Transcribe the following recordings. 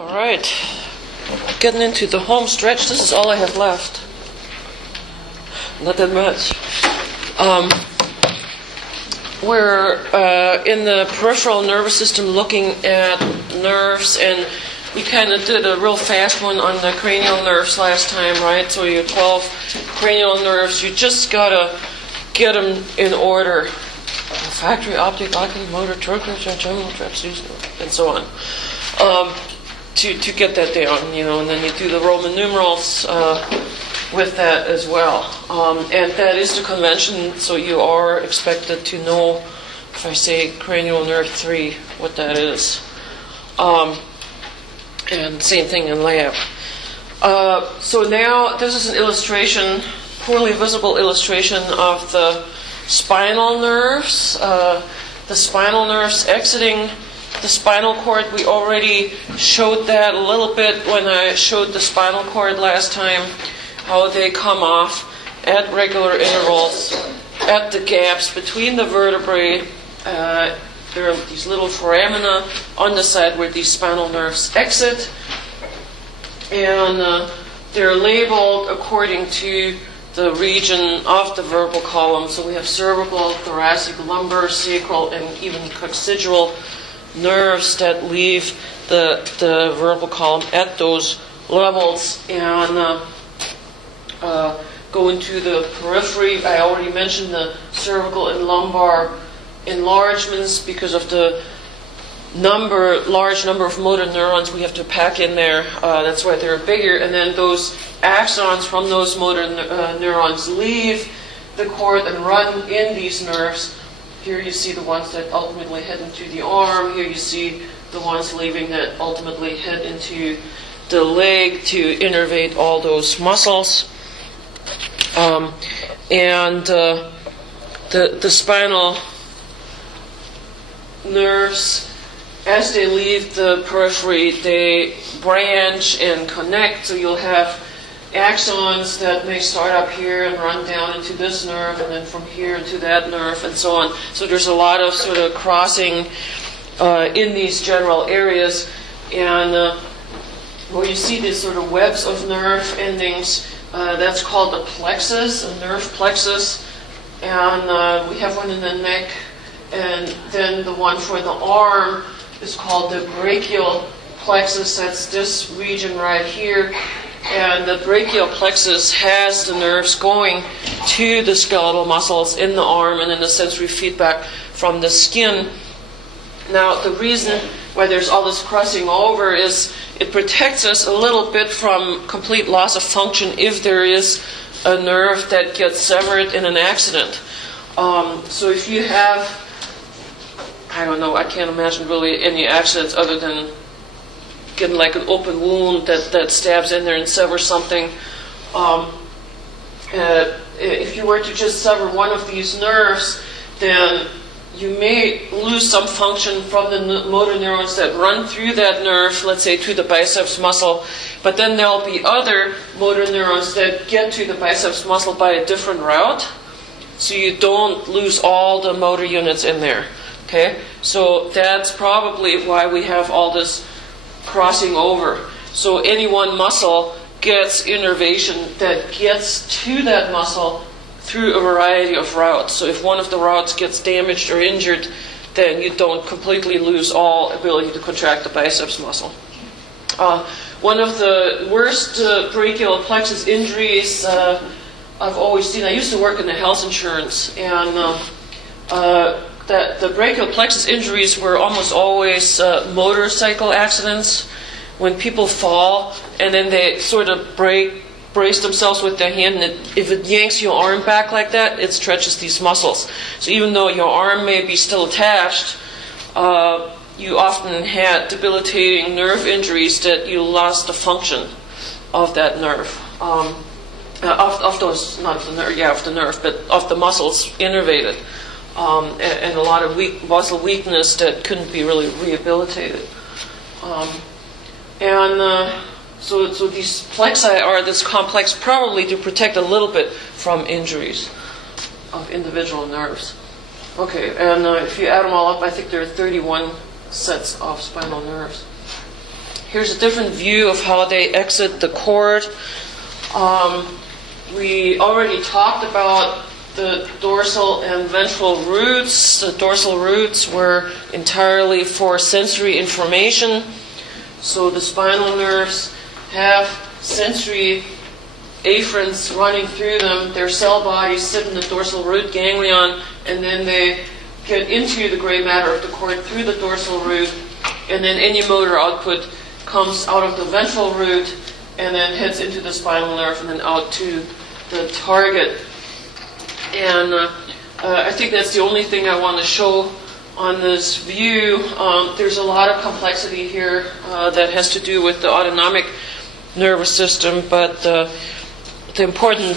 All right, getting into the home stretch. This is all I have left. Not that much. We're in the peripheral nervous system looking at nerves, and we kind of did a real fast one on the cranial nerves last time, right? So you have 12 cranial nerves. You just gotta get them in order: olfactory, optic, oculomotor, trochlear, trigeminal, trapezius, and so on. To get that down, and then you do the Roman numerals with that as well. And that is the convention, so you are expected to know, if I say cranial nerve 3, what that is. And same thing in lab. So now this is an illustration, poorly visible illustration of the spinal nerves. The spinal nerves exiting the spinal cord. We already showed that a little bit when I showed the spinal cord last time, how they come off at regular intervals at the gaps between the vertebrae. There are these little foramina on the side where these spinal nerves exit, and they're labeled according to the region of the vertebral column. So we have cervical, thoracic, lumbar, sacral, and even coccygeal nerves that leave the vertebral column at those levels and go into the periphery. I already mentioned the cervical and lumbar enlargements because of the large number of motor neurons we have to pack in there. That's why they're bigger. And then those axons from those motor neurons leave the cord and run in these nerves. Here you see the ones that ultimately head into the arm. Here you see the ones leaving that ultimately head into the leg to innervate all those muscles. And the spinal nerves, as they leave the periphery, they branch and connect. So you'll have axons that may start up here and run down into this nerve, and then from here into that nerve, and so on. So there's a lot of sort of crossing in these general areas, and where you see these sort of webs of nerve endings, that's called a plexus, a nerve plexus, and we have one in the neck, and then the one for the arm is called the brachial plexus. That's this region right here. And the brachial plexus has the nerves going to the skeletal muscles in the arm and then the sensory feedback from the skin. Now, the reason why there's all this crossing over is it protects us a little bit from complete loss of function if there is a nerve that gets severed in an accident. So if you have, I don't know, I can't imagine really any accidents other than getting like an open wound that stabs in there and severs something. If you were to just sever one of these nerves, then you may lose some function from the motor neurons that run through that nerve, let's say to the biceps muscle, but then there'll be other motor neurons that get to the biceps muscle by a different route, so you don't lose all the motor units in there. Okay, so that's probably why we have all this crossing over. So any one muscle gets innervation that gets to that muscle through a variety of routes. So if one of the routes gets damaged or injured, then you don't completely lose all ability to contract the biceps muscle. One of the worst brachial plexus injuries I've always seen, I used to work in the health insurance, and that the brachial plexus injuries were almost always motorcycle accidents, when people fall and then they sort of brace themselves with their hand, and if it yanks your arm back like that, it stretches these muscles. So even though your arm may be still attached, you often had debilitating nerve injuries that you lost the function of that nerve. Of those, not of the nerve, of the nerve, but of the muscles innervated. And a lot of muscle weakness that couldn't be really rehabilitated. So these plexi are this complex probably to protect a little bit from injuries of individual nerves. Okay, and if you add them all up, I think there are 31 sets of spinal nerves. Here's a different view of how they exit the cord. We already talked about the dorsal and ventral roots. The dorsal roots were entirely for sensory information. So the spinal nerves have sensory afferents running through them. Their cell bodies sit in the dorsal root ganglion, and then they get into the gray matter of the cord through the dorsal root, and then any motor output comes out of the ventral root and then heads into the spinal nerve and then out to the target. And I think that's the only thing I want to show on this view. There's a lot of complexity here that has to do with the autonomic nervous system, but the important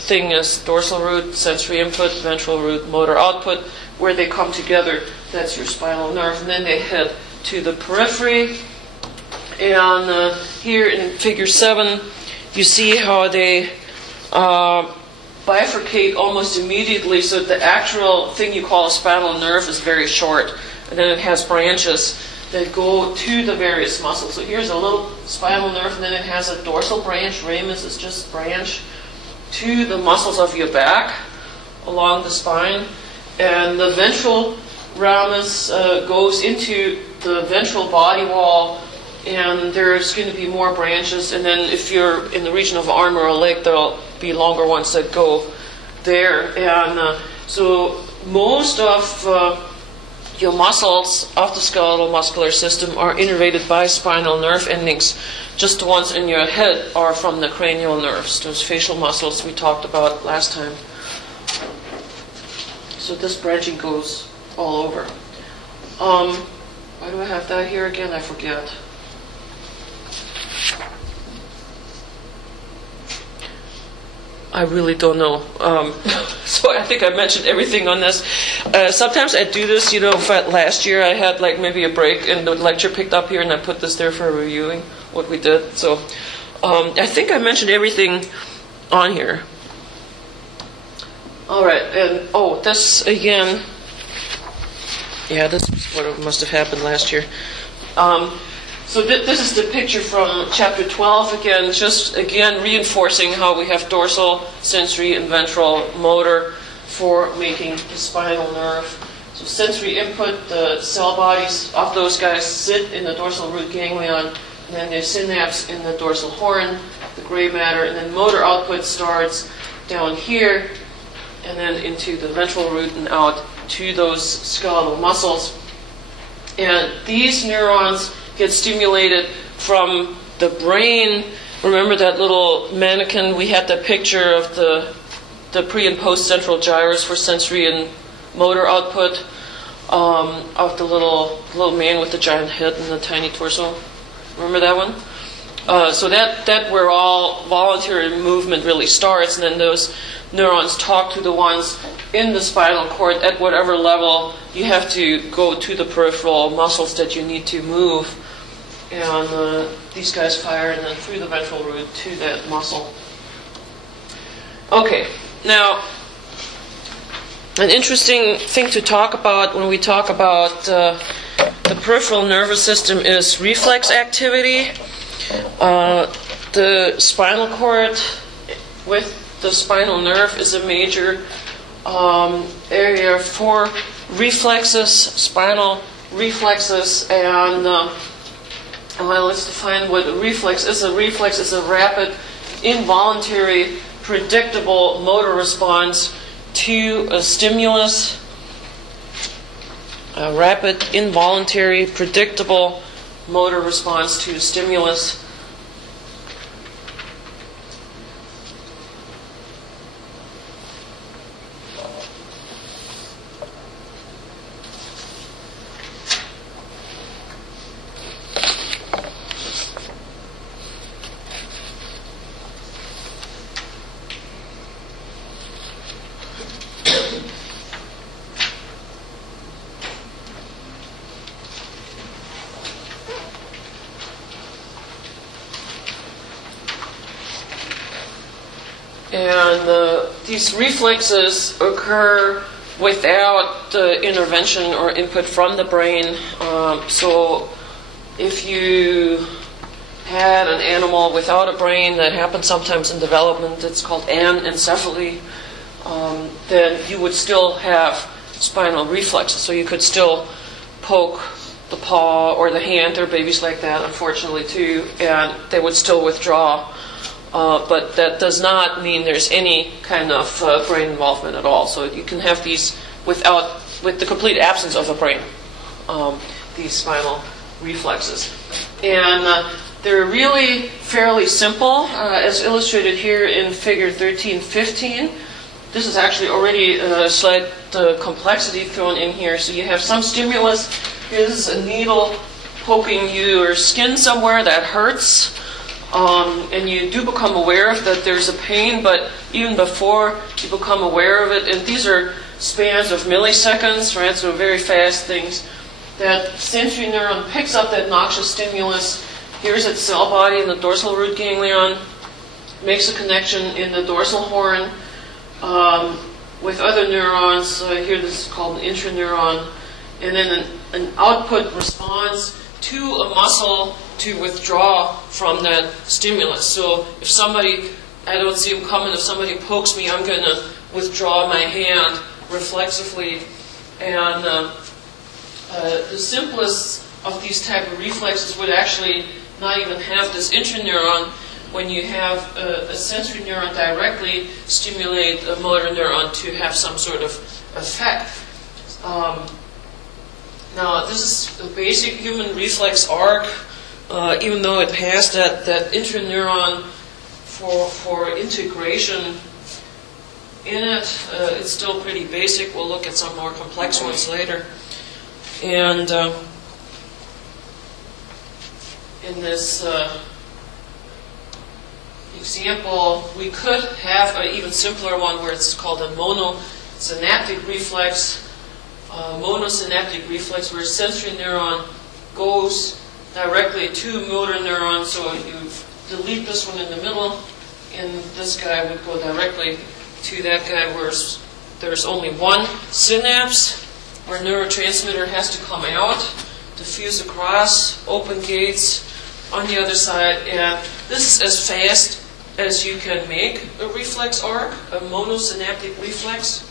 thing is dorsal root, sensory input, ventral root, motor output. Where they come together, that's your spinal nerve, and then they head to the periphery. And here in figure 7, you see how they bifurcate almost immediately, so that the actual thing you call a spinal nerve is very short, and then it has branches that go to the various muscles. So here's a little spinal nerve, and then it has a dorsal branch. Ramus is just branch to the muscles of your back along the spine. And the ventral ramus goes into the ventral body wall, and there's going to be more branches. And then if you're in the region of arm or a leg, there'll be longer ones that go there. And so most of your muscles of the skeletal muscular system are innervated by spinal nerve endings. Just the ones in your head are from the cranial nerves, those facial muscles we talked about last time. So this branching goes all over. Why do I have that here again? I forget. I really don't know. So I think I mentioned everything on this. Sometimes I do this, last year I had like maybe a break and the lecture picked up here and I put this there for reviewing what we did. So I think I mentioned everything on here. All right, and this again, yeah, this is what must have happened last year. So this is the picture from chapter 12 again, just again reinforcing how we have dorsal, sensory, and ventral motor for making the spinal nerve. So sensory input, the cell bodies of those guys sit in the dorsal root ganglion, and then there's synapse in the dorsal horn, the gray matter, and then motor output starts down here, and then into the ventral root and out to those skeletal muscles. And these neurons get stimulated from the brain. Remember that little mannequin? We had that picture of the pre and post central gyrus for sensory and motor output of the little man with the giant head and the tiny torso. Remember that one? So that where all voluntary movement really starts, and then those neurons talk to the ones in the spinal cord at whatever level you have to go to the peripheral muscles that you need to move. And these guys fire and then through the ventral root to that muscle. Okay, now an interesting thing to talk about when we talk about the peripheral nervous system is reflex activity. The spinal cord with the spinal nerve is a major area for reflexes, spinal reflexes, and let's define what a reflex is. A reflex is a rapid, involuntary, predictable motor response to a stimulus. A rapid, involuntary, predictable motor response to stimulus. And these reflexes occur without the intervention or input from the brain. So if you had an animal without a brain, that happens sometimes in development, it's called anencephaly, then you would still have spinal reflexes. So you could still poke the paw or the hand. There are babies like that, unfortunately, too, and they would still withdraw. But that does not mean there's any kind of brain involvement at all. So you can have these with the complete absence of a brain, these spinal reflexes. And they're really fairly simple, as illustrated here in figure 13-15. This is actually already a slight complexity thrown in here. So you have some stimulus. Here's a needle poking your skin somewhere that hurts. And you do become aware of that there's a pain, but even before you become aware of it, and these are spans of milliseconds, right? So very fast things. That sensory neuron picks up that noxious stimulus. Here's its cell body in the dorsal root ganglion, makes a connection in the dorsal horn with other neurons. Here this is called an intraneuron. And then an output responds to a muscle to withdraw from that stimulus. So if somebody, I don't see them coming, if somebody pokes me, I'm going to withdraw my hand reflexively. And the simplest of these type of reflexes would actually not even have this intraneuron when you have a sensory neuron directly stimulate a motor neuron to have some sort of effect. Now, this is a basic human reflex arc. Even though it has that intraneuron for integration in it, it's still pretty basic. We'll look at some more complex ones later. And in this example, we could have an even simpler one where it's called a monosynaptic reflex. Monosynaptic reflex, where a sensory neuron goes directly to motor neuron. So you delete this one in the middle, and this guy would go directly to that guy, where there's only one synapse where neurotransmitter has to come out, diffuse across, open gates on the other side. And this is as fast as you can make a reflex arc, a monosynaptic reflex.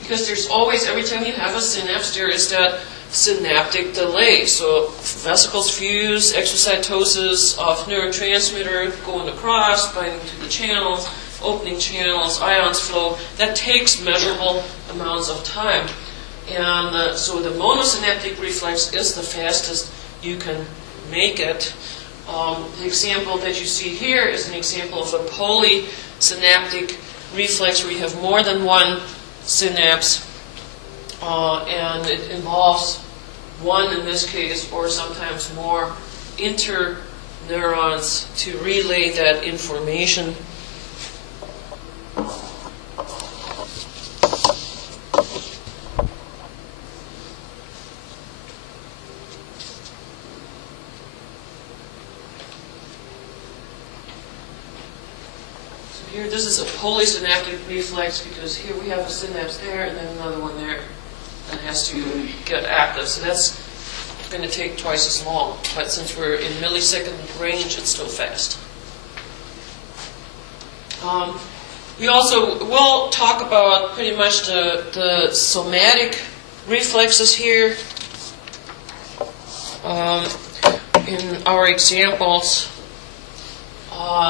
Because there's always, every time you have a synapse, there is that synaptic delay. So vesicles fuse, exocytosis of neurotransmitter going across, binding to the channels, opening channels, ions flow. That takes measurable amounts of time. And so the monosynaptic reflex is the fastest you can make it. The example that you see here is an example of a polysynaptic reflex where you have more than one synapse, and it involves one, in this case, or sometimes more interneurons to relay that information. Here, this is a polysynaptic reflex because here we have a synapse there and then another one there that has to get active. So that's going to take twice as long. But since we're in millisecond range, it's still fast. We also will talk about pretty much the somatic reflexes here in our examples.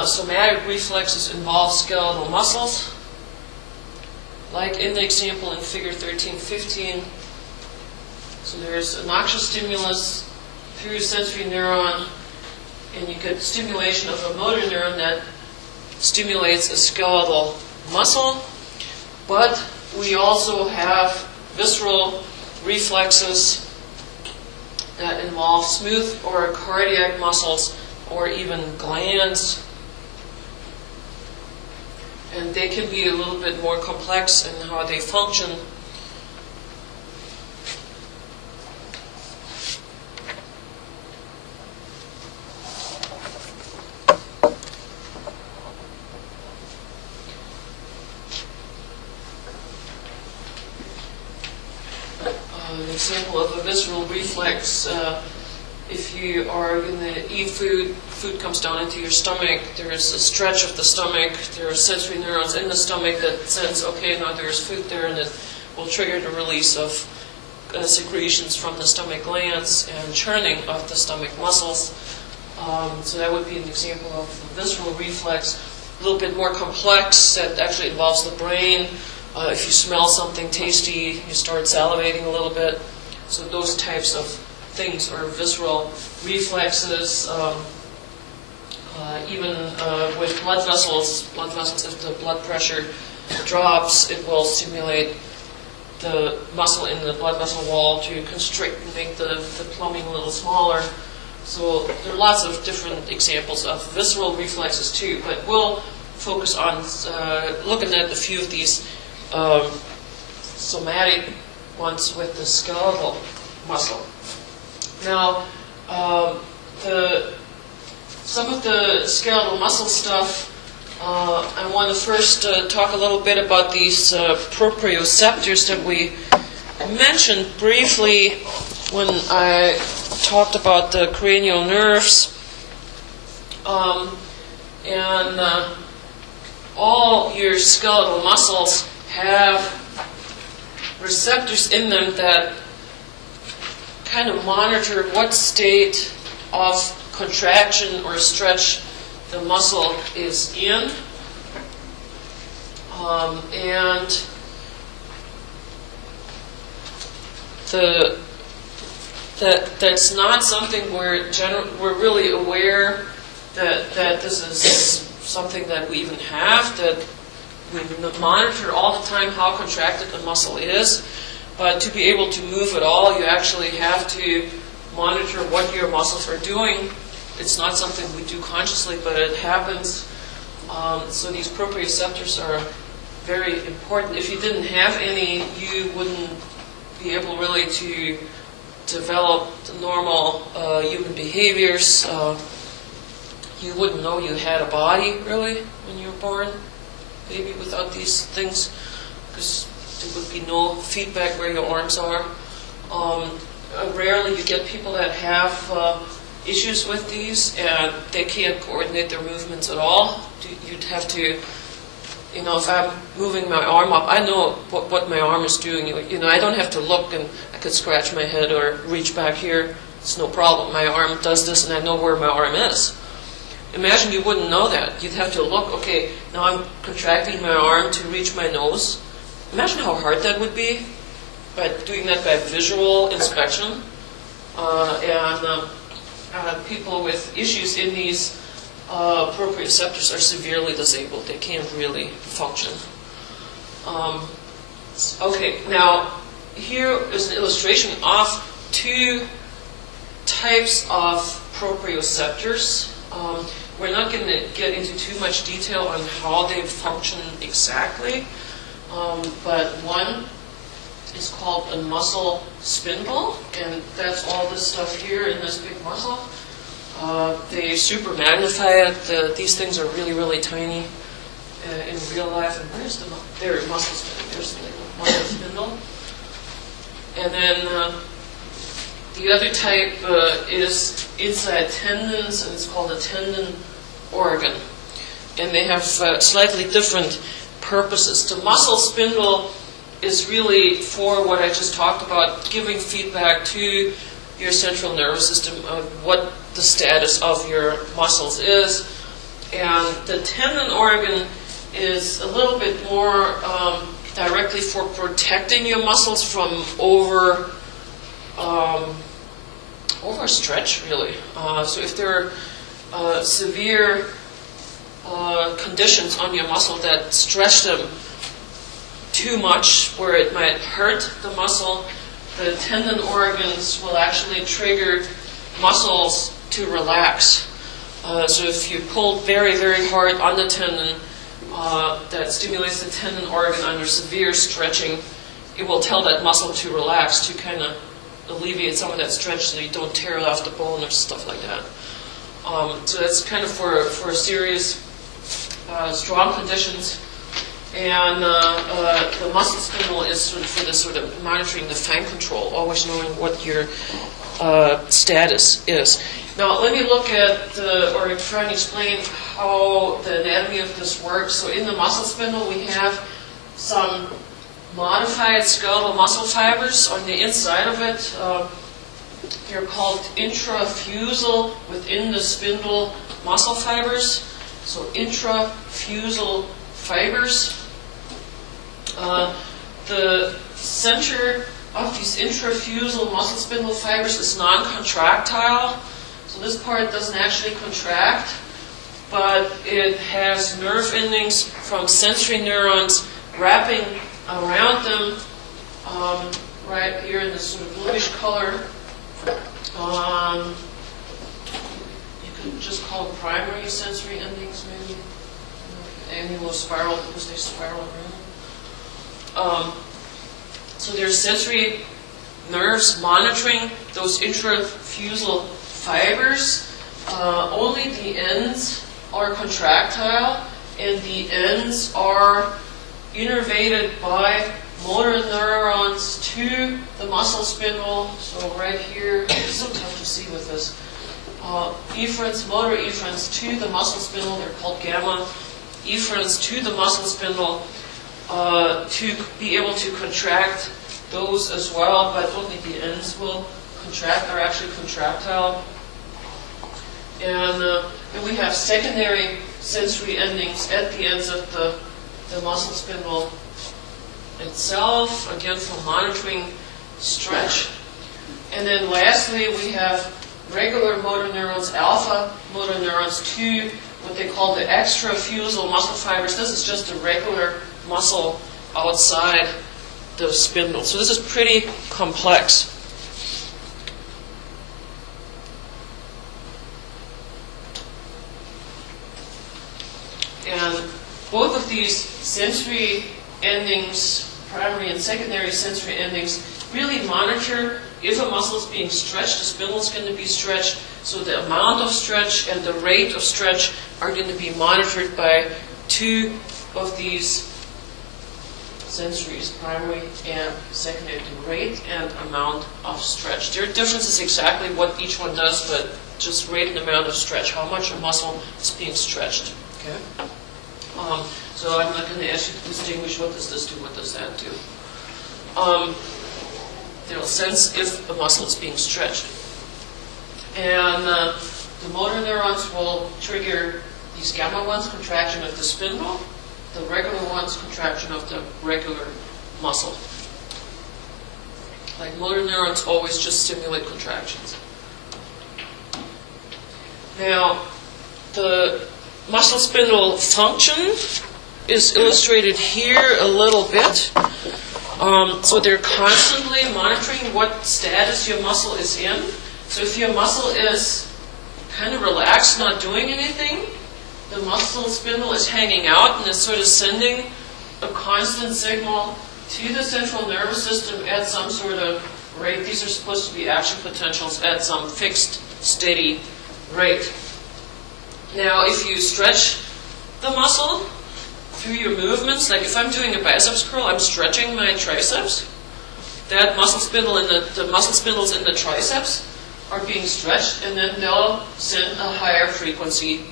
Somatic reflexes involve skeletal muscles, like in the example in figure 13-15. So there's a noxious stimulus through a sensory neuron, and you get stimulation of a motor neuron that stimulates a skeletal muscle. But we also have visceral reflexes that involve smooth or cardiac muscles or even glands. And they can be a little bit more complex in how they function. An example of a visceral reflex if you are going to eat food, food comes down into your stomach, there is a stretch of the stomach, there are sensory neurons in the stomach that sense, okay, now there's food there, and it will trigger the release of secretions from the stomach glands and churning of the stomach muscles. So that would be an example of the visceral reflex. A little bit more complex, that actually involves the brain. If you smell something tasty, you start salivating a little bit. So those types of things are visceral reflexes. Even with blood vessels, if the blood pressure drops, it will stimulate the muscle in the blood vessel wall to constrict and make the plumbing a little smaller. So there are lots of different examples of visceral reflexes too, but we'll focus on looking at a few of these somatic ones with the skeletal muscle. Now, some of the skeletal muscle stuff, I want to first talk a little bit about these proprioceptors that we mentioned briefly when I talked about the cranial nerves. All your skeletal muscles have receptors in them that kind of monitor what state of contraction or stretch the muscle is in. And that's not something we're really aware that this is something that we even have, that we monitor all the time how contracted the muscle is. But to be able to move at all, you actually have to monitor what your muscles are doing. It's not something we do consciously, but it happens. So these proprioceptors are very important. If you didn't have any, you wouldn't be able really to develop the normal human behaviors. You wouldn't know you had a body, really, when you were born, maybe without these things, because there would be no feedback where your arms are. Rarely you get people that have issues with these, and they can't coordinate their movements at all. You'd have to, if I'm moving my arm up, I know what my arm is doing. I don't have to look, and I could scratch my head or reach back here. It's no problem. My arm does this, and I know where my arm is. Imagine you wouldn't know that. You'd have to look, okay, now I'm contracting my arm to reach my nose. Imagine how hard that would be, by doing that by visual inspection. People with issues in these proprioceptors are severely disabled. They can't really function. Okay, now here is an illustration of two types of proprioceptors. We're not going to get into too much detail on how they function exactly, but one is called a muscle spindle, and that's all this stuff here in this big muscle. They super magnify it. These things are really, really tiny in real life. And where's their muscle spindle? There's the muscle spindle. And then the other type is inside tendons, and it's called a tendon organ. And they have slightly different purposes. The muscle spindle is really for what I just talked about, giving feedback to your central nervous system of what the status of your muscles is. And the tendon organ is a little bit more directly for protecting your muscles from overstretch, really. So if there are severe conditions on your muscle that stretch them too much, where it might hurt the muscle, the tendon organs will actually trigger muscles to relax. So if you pull very, very hard on the tendon, that stimulates the tendon organ under severe stretching, it will tell that muscle to relax, to kind of alleviate some of that stretch so you don't tear off the bone or stuff like that. So that's kind of for serious, strong conditions. And the muscle spindle is sort of for this sort of monitoring the fine control, always knowing what your status is. Now let me look at or try and explain how the anatomy of this works. So in the muscle spindle we have some modified skeletal muscle fibers on the inside of it. They're called intrafusal within the spindle muscle fibers. So intrafusal fibers. The center of these intrafusal muscle spindle fibers is non-contractile. So this part doesn't actually contract, but it has nerve endings from sensory neurons wrapping around them, right here in this sort of bluish color. You could just call them primary sensory endings, maybe. Annular spiral, because they spiral around. So there's sensory nerves monitoring those intrafusal fibers. Only the ends are contractile, and the ends are innervated by motor neurons to the muscle spindle. So right here, it's so tough to see with this. Efferents, motor efferents to the muscle spindle, they're called gamma. Efferents to the muscle spindle to be able to contract those as well, but only the ends will contract, are actually contractile. And then we have secondary sensory endings at the ends of the muscle spindle itself, again for monitoring stretch. And then lastly, we have regular motor neurons, alpha motor neurons, to what they call the extrafusal muscle fibers. This is just a regular muscle outside the spindle. So this is pretty complex. And both of these sensory endings, primary and secondary sensory endings, really monitor if a muscle is being stretched, the spindle is going to be stretched. So the amount of stretch and the rate of stretch are going to be monitored by two of these sensories, primary and secondary, the rate and amount of stretch. Their difference is exactly what each one does, but just rate and amount of stretch, how much a muscle is being stretched. Okay. So I'm not going to ask you to distinguish what does this do, what does that do. They'll sense if a muscle is being stretched. And the motor neurons will trigger these gamma ones, contraction of the spindle, the regular ones, contraction of the regular muscle. Like motor neurons always just stimulate contractions. Now, the muscle spindle function is illustrated here a little bit. So they're constantly monitoring what status your muscle is in. So if your muscle is kind of relaxed, not doing anything, the muscle spindle is hanging out and is sort of sending a constant signal to the central nervous system at some sort of rate. These are supposed to be action potentials at some fixed, steady rate. Now, if you stretch the muscle through your movements, like if I'm doing a biceps curl, I'm stretching my triceps. That muscle spindle and the muscle spindles in the triceps are being stretched, and then they'll send a higher frequency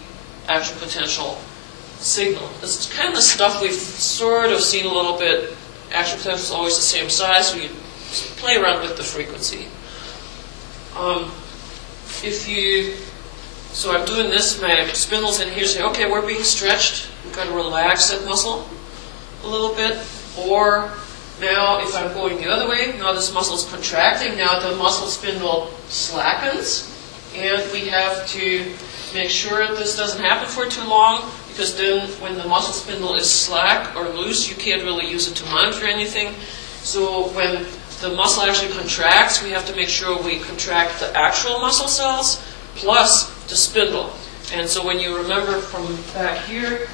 action potential signal. This is kind of the stuff we've sort of seen a little bit. Action potential is always the same size, so you play around with the frequency. So I'm doing this, my spindles in here say, okay, we're being stretched. We've got to relax that muscle a little bit. Or now, if I'm going the other way, now this muscle is contracting. Now the muscle spindle slackens. And we have to make sure this doesn't happen for too long, because then when the muscle spindle is slack or loose, you can't really use it to monitor anything. So when the muscle actually contracts, we have to make sure we contract the actual muscle cells plus the spindle. And so when you remember from back here,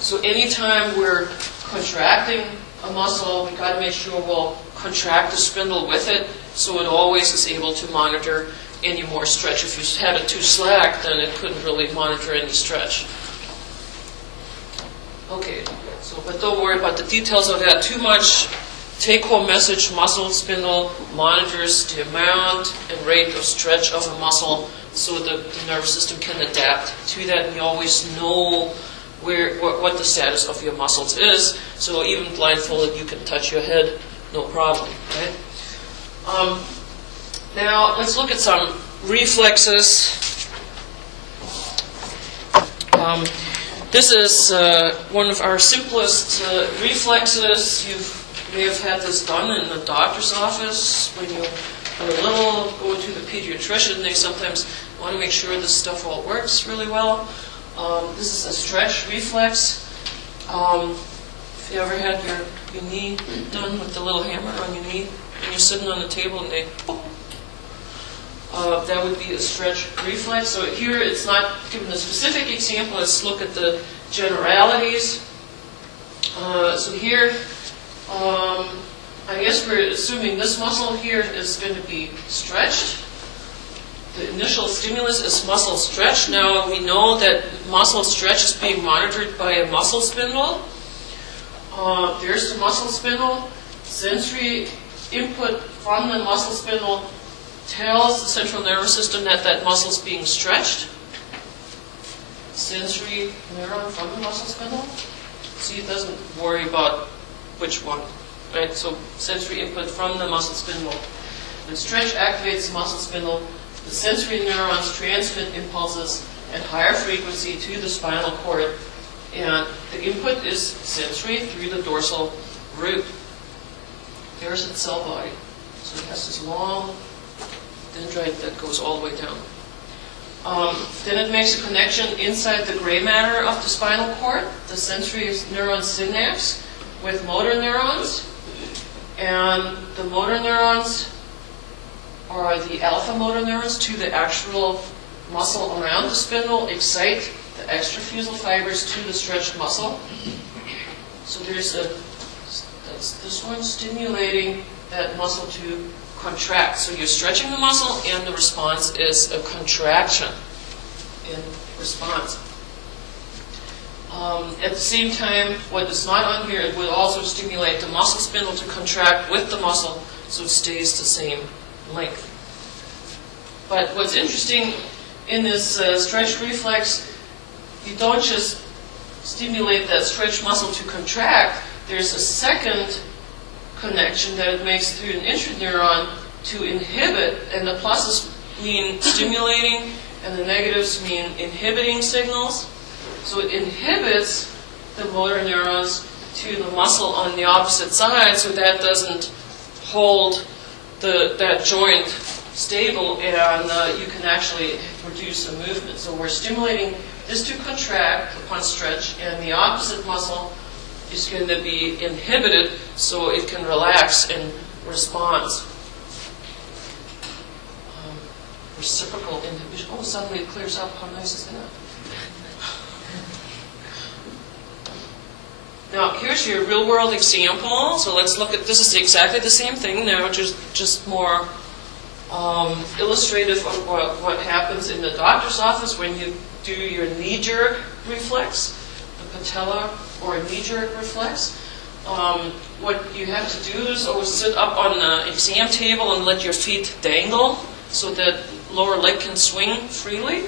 so anytime we're contracting a muscle, we've got to make sure we'll contract the spindle with it, so it always is able to monitor any more stretch. If you had it too slack, then it couldn't really monitor any stretch. Okay, so but don't worry about the details of that too much. take-home message, muscle spindle monitors the amount and rate of stretch of a muscle so the nervous system can adapt to that, and you always know what the status of your muscles is. So even blindfolded, you can touch your head, no problem. Right? Now let's look at some reflexes. This is one of our simplest reflexes. You may have had this done in the doctor's office when you are little, go to the pediatrician. They sometimes want to make sure this stuff all works really well. This is a stretch reflex. If you ever had your knee done with the little hammer on your knee, and you're sitting on the table and they boom, that would be a stretch reflex. So here it's not given a specific example. Let's look at the generalities. So here, I guess we're assuming this muscle here is going to be stretched. The initial stimulus is muscle stretch. Now we know that muscle stretch is being monitored by a muscle spindle. There's the muscle spindle. Sensory input from the muscle spindle tells the central nervous system that that muscle is being stretched. Sensory neuron from the muscle spindle. See, it doesn't worry about which one, right? So sensory input from the muscle spindle. When stretch activates the muscle spindle, the sensory neurons transmit impulses at higher frequency to the spinal cord, and the input is sensory through the dorsal root. There's its cell body. So it has this long dendrite that goes all the way down. Then it makes a connection inside the gray matter of the spinal cord, the sensory neuron synapse, with motor neurons. And the motor neurons are the alpha motor neurons to the actual muscle around the spindle, excite the extrafusal fibers to the stretched muscle. So there's that's this one stimulating that muscle to contract. So you're stretching the muscle and the response is a contraction in response. At the same time, what is not on here, it will also stimulate the muscle spindle to contract with the muscle so it stays the same length. But what's interesting in this stretch reflex, you don't just stimulate that stretched muscle to contract. There's a second connection that it makes through an intraneuron to inhibit, and the pluses mean stimulating and the negatives mean inhibiting signals. So it inhibits the motor neurons to the muscle on the opposite side, so that doesn't hold that joint stable, and you can actually reduce the movement. So we're stimulating this to contract upon stretch, and the opposite muscle is going to be inhibited so it can relax in response. Reciprocal inhibition. Oh, suddenly it clears up. How nice is that? Now, here's your real-world example. So let's look at, this is exactly the same thing now, just more illustrative of what happens in the doctor's office when you do your knee-jerk reflex, the patella or a knee-jerk reflex. What you have to do is always sit up on the exam table and let your feet dangle so that lower leg can swing freely.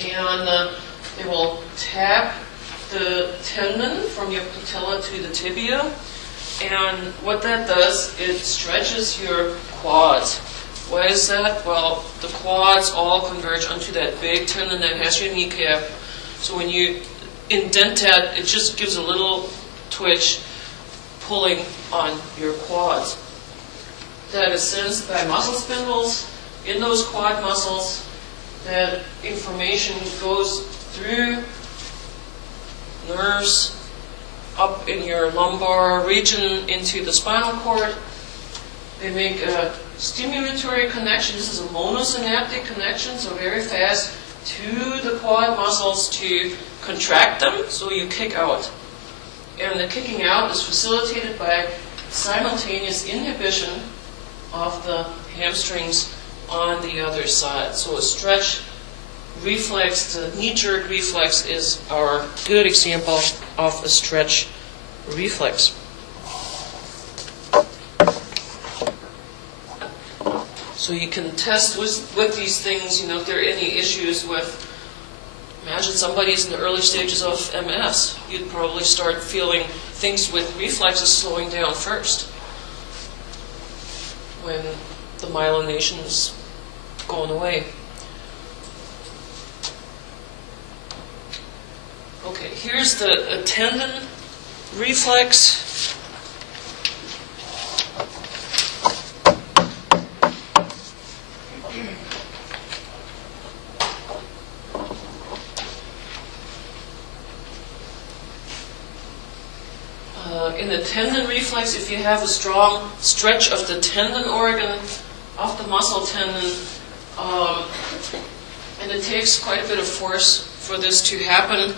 And they will tap the tendon from your patella to the tibia, and what that does, it stretches your quads. Why is that? Well, the quads all converge onto that big tendon that has your kneecap. So when you indent that, it just gives a little twitch pulling on your quads. That is sensed by muscle spindles in those quad muscles. That information goes through nerves up in your lumbar region into the spinal cord. They make a stimulatory connection. This is a monosynaptic connection, so very fast, to the quad muscles to contract them, so you kick out. And the kicking out is facilitated by simultaneous inhibition of the hamstrings on the other side. So a stretch reflex, the knee-jerk reflex, is our good example of a stretch reflex. So you can test with these things, you know, if there are any issues with, imagine somebody's in the early stages of MS. You'd probably start feeling things with reflexes slowing down first when the myelination is going away. Okay, here's the tendon reflex. In the tendon reflex, if you have a strong stretch of the tendon organ, of the muscle tendon, and it takes quite a bit of force for this to happen.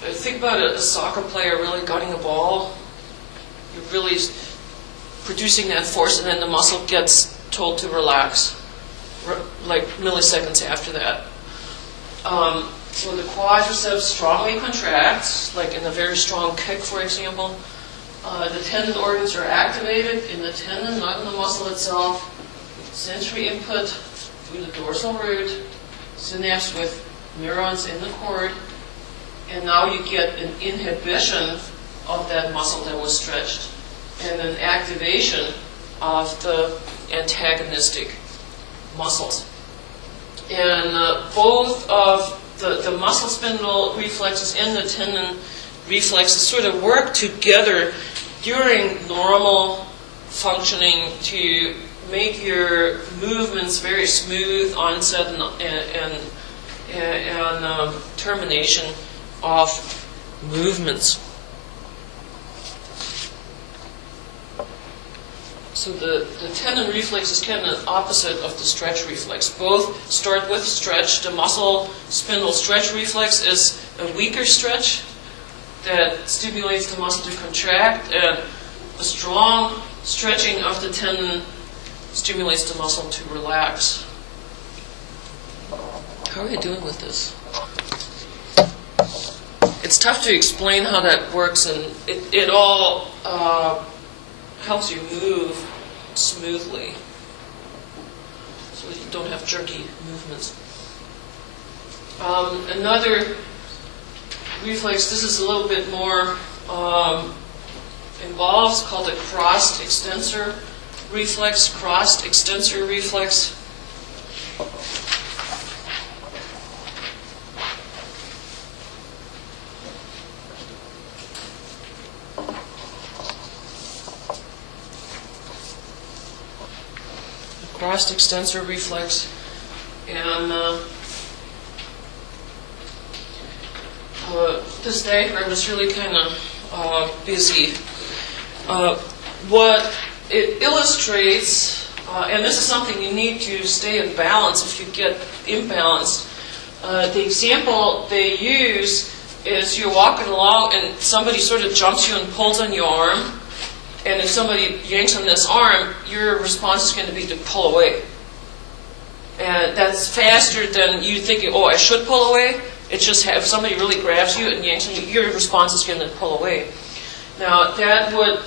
Think about a soccer player really gutting a ball. You're really producing that force, and then the muscle gets told to relax, like milliseconds after that. So the quadriceps strongly contracts, like in a very strong kick, for example. The tendon organs are activated in the tendon, not in the muscle itself. Sensory input through the dorsal root, synapse with neurons in the cord, and now you get an inhibition of that muscle that was stretched, and an activation of the antagonistic muscles. And both of the muscle spindle reflexes and the tendon reflexes sort of work together during normal functioning to make your movements very smooth, onset and termination of movements. So the tendon reflex is kind of opposite of the stretch reflex. Both start with stretch. The muscle spindle stretch reflex is a weaker stretch that stimulates the muscle to contract, and a strong stretching of the tendon stimulates the muscle to relax. How are you doing with this? It's tough to explain how that works, and it all helps you move smoothly, so that you don't have jerky movements. Another reflex, this is a little bit more involved, called the crossed extensor reflex. Crossed extensor reflex. Crossed extensor reflex, and this diagram is really kind of busy. What it illustrates, and this is something you need to stay in balance if you get imbalanced. The example they use is you're walking along and somebody sort of jumps you and pulls on your arm. And if somebody yanks on this arm, your response is going to be to pull away. And that's faster than you thinking, oh, I should pull away. It's just if somebody really grabs you and yanks on you, your response is going to pull away. Now, that would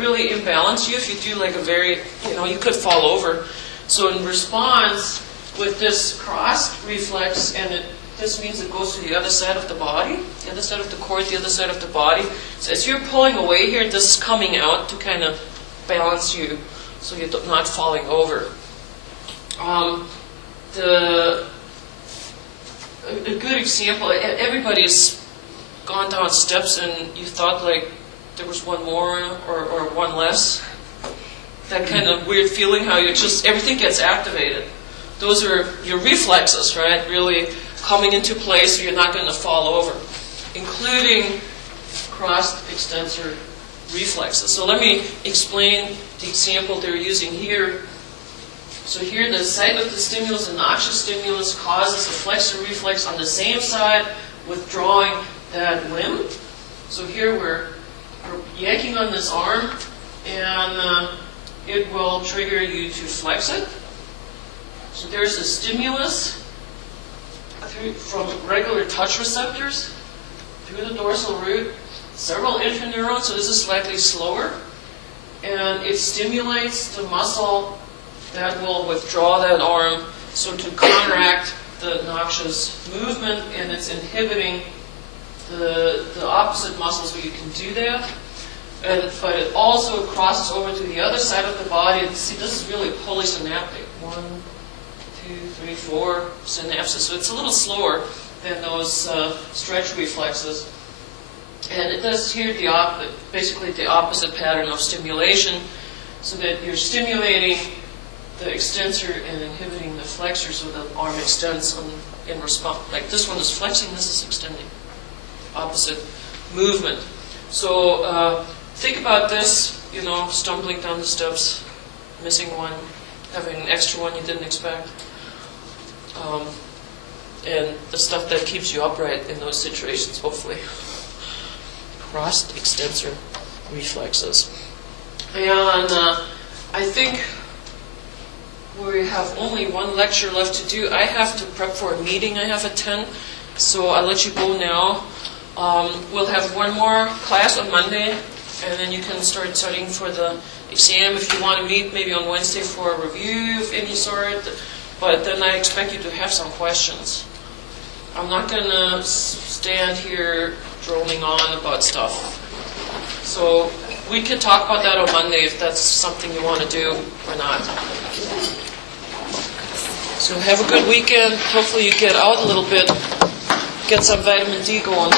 really imbalance you if you do like a very, you could fall over. So in response, with this crossed reflex, and this means it goes to the other side of the body, the other side of the cord, the other side of the body. So as you're pulling away here, this is coming out to kind of balance you so you're not falling over. A good example, everybody's gone down steps and you thought like there was one more or one less. That kind of weird feeling how you just, everything gets activated. Those are your reflexes, right? Really coming into place so you're not going to fall over, including crossed extensor reflexes. So let me explain the example they're using here. So here the site of the stimulus, the noxious stimulus, causes a flexor reflex on the same side, withdrawing that limb. So here we're yanking on this arm, and it will trigger you to flex it. So there's a stimulus from regular touch receptors through the dorsal root, several interneurons, so this is slightly slower. and it stimulates the muscle that will withdraw that arm, so to counteract the noxious movement, and it's inhibiting the opposite muscle, so you can do that. But it also crosses over to the other side of the body. And see, this is really polysynaptic. 1, 2, 3, 4 synapses. So it's a little slower than those stretch reflexes. And it does here basically the opposite pattern of stimulation, so that you're stimulating the extensor and inhibiting the flexor, so the arm extends in response. Like this one is flexing, this is extending. Opposite movement. So think about this, you know, stumbling down the steps, missing one, having an extra one you didn't expect, and the stuff that keeps you upright in those situations, hopefully. Crossed extensor reflexes. And I think we have only one lecture left to do. I have to prep for a meeting I have at 10, so I'll let you go now. We'll have one more class on Monday, and then you can start studying for the exam if you want to meet maybe on Wednesday for a review of any sort. But then I expect you to have some questions. I'm not going to stand here droning on about stuff. So we can talk about that on Monday if that's something you want to do or not. So have a good weekend. Hopefully you get out a little bit, get some vitamin D going.